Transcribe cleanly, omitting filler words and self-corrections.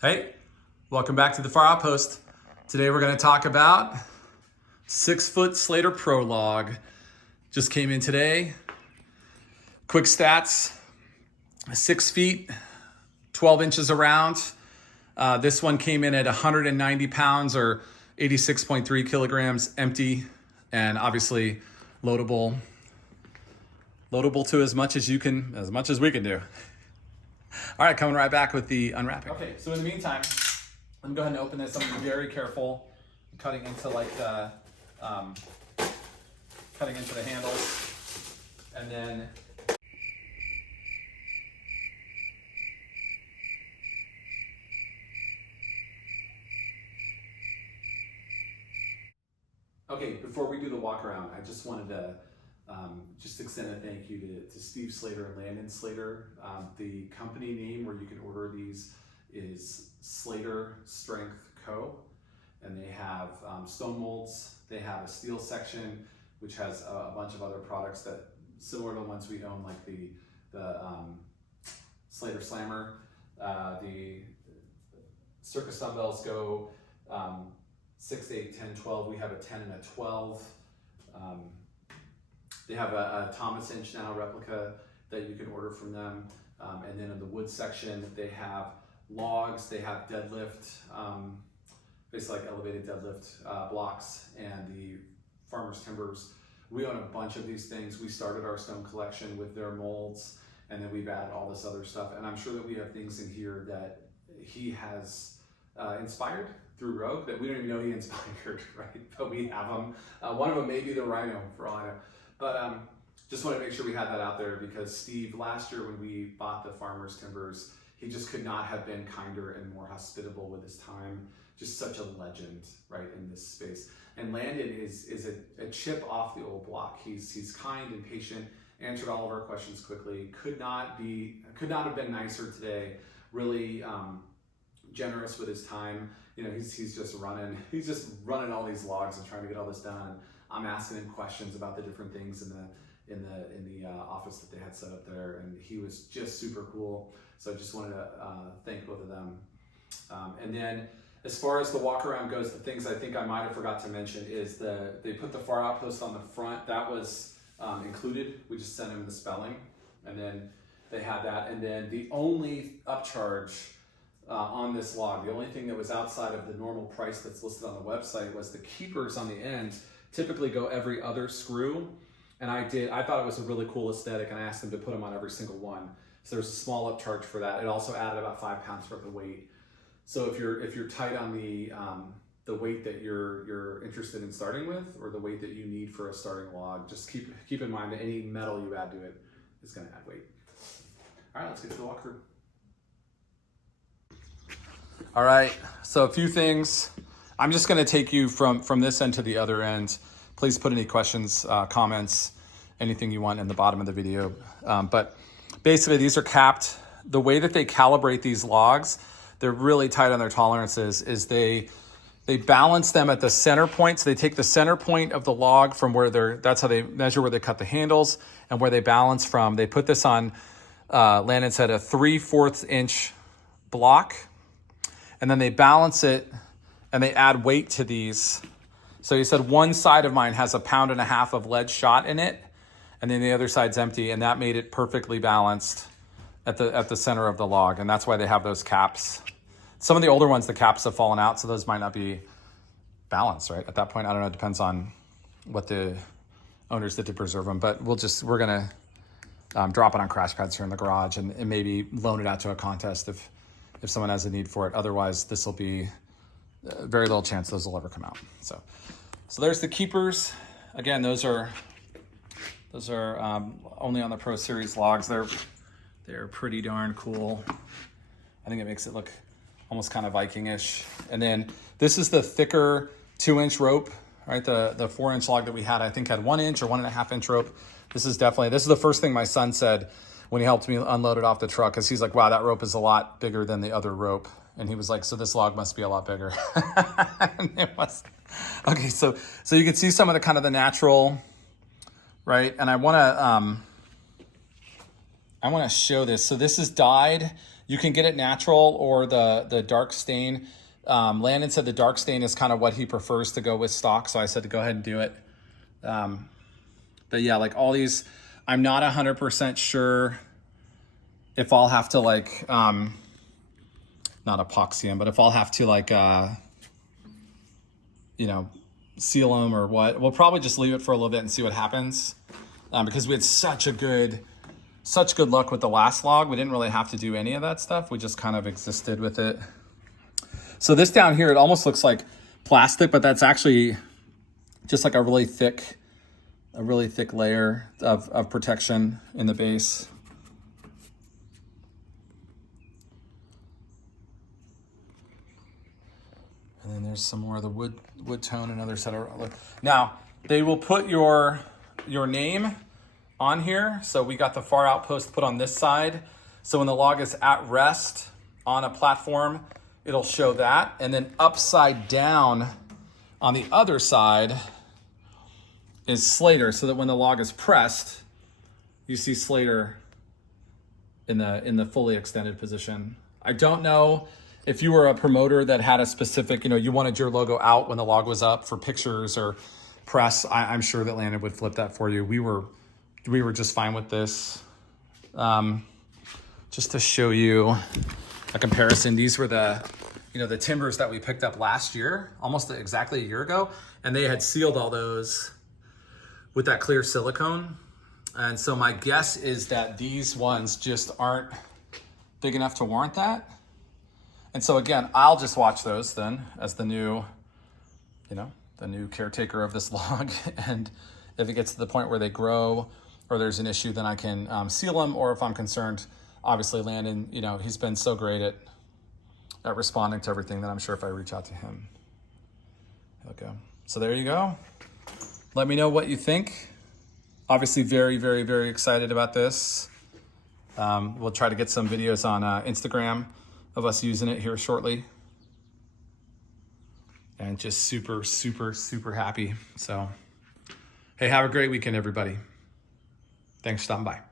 Hey, welcome back to the Far Outpost. Today we're going to talk about 6-foot Slater Pro log. Just came in today. Quick stats, 6 feet, 12 inches around. This one came in at 190 pounds or 86.3 kilograms empty, and obviously loadable to as much as we can do. All right, coming right back with the unwrapping. Okay, so in the meantime, let me go ahead and open this. I'm gonna be very careful cutting into the handles, and then okay, before we do the walk around, I just wanted to just extend a thank you to Steve Slater and Landon Slater. The company name where you can order these is Slater Strength Co. And they have stone molds. They have a steel section, which has a bunch of other products that similar to the ones we own, like the Slater Slammer. The circus dumbbells go 6, 8, 10, 12. We have a 10 and a 12. They have a Thomas inch now replica that you can order from them. And then in the wood section, they have logs, they have deadlift, basically like elevated deadlift blocks, and the farmer's timbers. We own a bunch of these things. We started our stone collection with their molds, and then we've added all this other stuff. And I'm sure that we have things in here that he has inspired through Rogue that we don't even know he inspired, right? But we have them. One of them may be the Rhino, for all I know. But just want to make sure we had that out there, because Steve, last year when we bought the farmer's timbers, he just could not have been kinder and more hospitable with his time. Just such a legend, right, in this space. And Landon is a chip off the old block. He's kind and patient, answered all of our questions quickly. Could not have been nicer today. Really generous with his time. You know, he's just running all these logs and trying to get all this done. I'm asking him questions about the different things in the office that they had set up there, and he was just super cool. So I just wanted to thank both of them. And then as far as the walk around goes, the things I think I might have forgot to mention is they put the Far Outpost on the front. That was included. We just sent him the spelling, and then they had that. And then the only upcharge on this log, the only thing that was outside of the normal price that's listed on the website, was the keepers on the end typically go every other screw. And I thought it was a really cool aesthetic, and I asked them to put them on every single one. So there's a small upcharge for that. It also added about 5 pounds worth of weight. So if you're tight on the weight that you're interested in starting with, or the weight that you need for a starting log, just keep in mind that any metal you add to it is going to add weight. All right, let's get to the walkthrough. All right, so a few things. I'm just going to take you from this end to the other end. Please put any questions, comments, anything you want in the bottom of the video. But basically, these are capped. The way that they calibrate these logs, they're really tight on their tolerances, is they balance them at the center point. So they take the center point of the log from that's how they measure where they cut the handles and where they balance from. They put this on, Landon said, a 3/4 inch block, and then they balance it and they add weight to these. So he said one side of mine has 1.5 pounds of lead shot in it, and then the other side's empty, and that made it perfectly balanced at the center of the log, and that's why they have those caps. Some of the older ones, the caps have fallen out, so those might not be balanced, right? At that point, I don't know, it depends on what the owners did to preserve them, but we're gonna drop it on crash pads here in the garage and maybe loan it out to a contest if someone has a need for it. Otherwise, this will be very little chance those will ever come out. So there's the keepers. Again, those are only on the Pro Series logs. They're pretty darn cool. I think it makes it look almost kind of Viking-ish. And then this is the thicker 2-inch rope, right? The 4-inch log that we had, I think, had 1 inch or 1.5 inch rope. This is the first thing my son said when he helped me unload it off the truck, because he's like, wow, that rope is a lot bigger than the other rope. And he was like, so this log must be a lot bigger. And it was. Okay, so you can see some of the natural, right? And I want to show this. So this is dyed You can get it natural or the dark stain. Landon said the dark stain is kind of what he prefers to go with stock, so I said to go ahead and do it. But yeah, like all these, I'm not 100% sure if I'll have to like, not epoxy them, but if I'll have to like, you know, seal them or what. We'll probably just leave it for a little bit and see what happens, because we had such good luck with the last log. We didn't really have to do any of that stuff. We just kind of existed with it. So this down here, it almost looks like plastic, but that's actually just like a really thick layer of protection in the base. And then there's some more of the wood tone, another set of. Now they will put your name on here. So we got the far outpost put on this side. So when the log is at rest on a platform, it'll show that. And then upside down on the other side is Slater, so that when the log is pressed, you see Slater in the fully extended position. I don't know if you were a promoter that had a specific, you wanted your logo out when the log was up for pictures or press. I'm sure that Landon would flip that for you. We were just fine with this. Just to show you a comparison, these were the timbers that we picked up last year, almost exactly a year ago, and they had sealed all those with that clear silicone. And so my guess is that these ones just aren't big enough to warrant that. And so again, I'll just watch those then as the new caretaker of this log. And if it gets to the point where they grow or there's an issue, then I can seal them. Or if I'm concerned, obviously Landon, he's been so great at responding to everything that I'm sure if I reach out to him, he'll go. So there you go. Let me know what you think. Obviously very, very, very excited about this. We'll try to get some videos on Instagram of us using it here shortly. And just super, super, super happy. So, hey, have a great weekend, everybody. Thanks for stopping by.